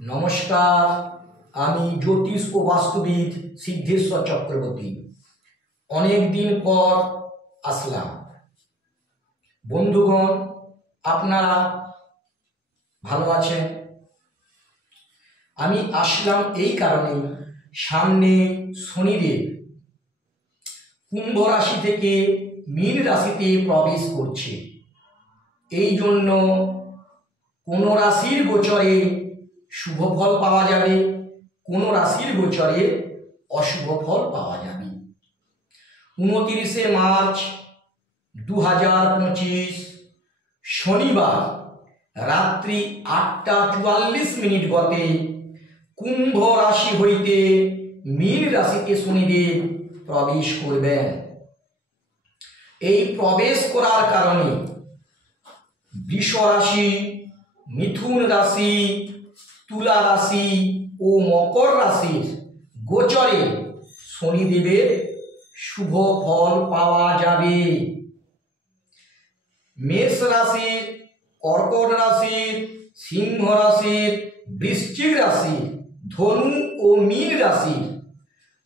নমস্কার, আমি জ্যোতিষ ও বাস্তুবিদ সিদ্ধেশ্বর চক্রবর্তী। অনেক দিন পর আসলাম। বন্ধুগণ, আপনারা ভালো আছেন? আমি আসলাম এই কারণে, সামনে শনিদেব কুম্ভ রাশি থেকে মীন রাশিতে প্রবেশ করছে। এই জন্য কোন রাশির গোচরে শুভ ফল পাওয়া যাবে, কোন রাশির গোচরে অশুভ ফল পাওয়া যাবে। 29 মার্চ 2025 শনিবার রাত্রি 8:44 গতে কুম্ভ রাশি হইতে মীন রাশিতে শনিদেব প্রবেশ করবেন। এই প্রবেশ করার কারণে বৃষ রাশি, মিথুন রাশি, তুলা রাশি ও মকর রাশির গোচরে শনিদেবের শুভ ফল পাওয়া যাবে। মেষ রাশির, কর্কট রাশির, সিংহ রাশির, বৃশ্চিক রাশির, ধনু ও মীন রাশির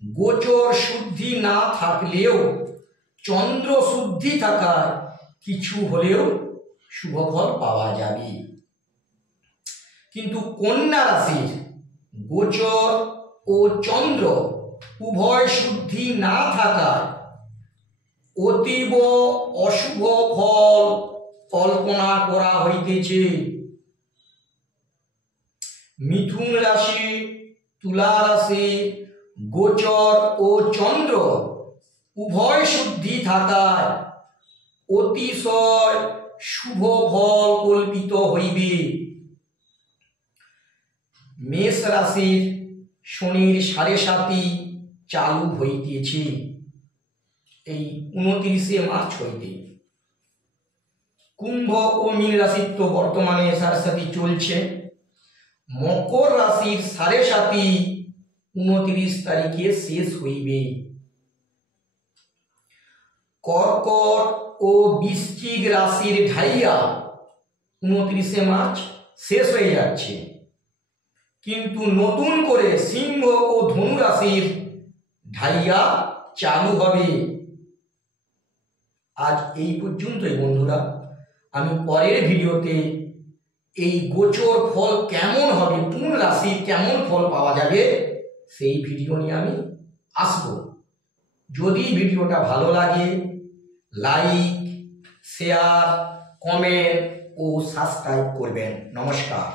গোচর শুদ্ধি না থাকলেও চন্দ্র শুদ্ধি থাকার কিছু হলেও শুভ ফল পাওয়া যাবে। কিন্তু কন্যা রাশির গোচর ও চন্দ্র উভয় শুদ্ধি না থাকায় অতীব অশুভ ফল কল্পনা করা হইতেছে। মিথুন রাশি, তুলা রাশি গোচর ও চন্দ্র উভয় শুদ্ধি থাকায় অতিশয় শুভ ফল কল্পিত হইবে। মেষ রাশির শনির 7.5 চালু হইতেছে এই 29 মার্চ হইতে। কুম্ভ ও মীন রাশির তো বর্তমানে 7.5 চলছে। মকর রাশির 7.5 29 তারিখে শেষ হইবে। কর্কট ও বৃশ্চিক রাশির ঢাইয়া 29 মার্চ শেষ হয়ে যাচ্ছে, কিন্তু নতুন করে সিংহ ও ধনু রাশির ঢাইয়া চালু হবে। আজ এই পর্যন্তই বন্ধুরা। আমি পরের ভিডিওতে এই গোচর ফল কেমন হবে, কোন রাশির কেমন ফল পাওয়া যাবে, সেই ভিডিও নিয়ে আমি আসব। যদি ভিডিওটা ভালো লাগে লাইক, শেয়ার, কমেন্ট ও সাবস্ক্রাইব করবেন। নমস্কার।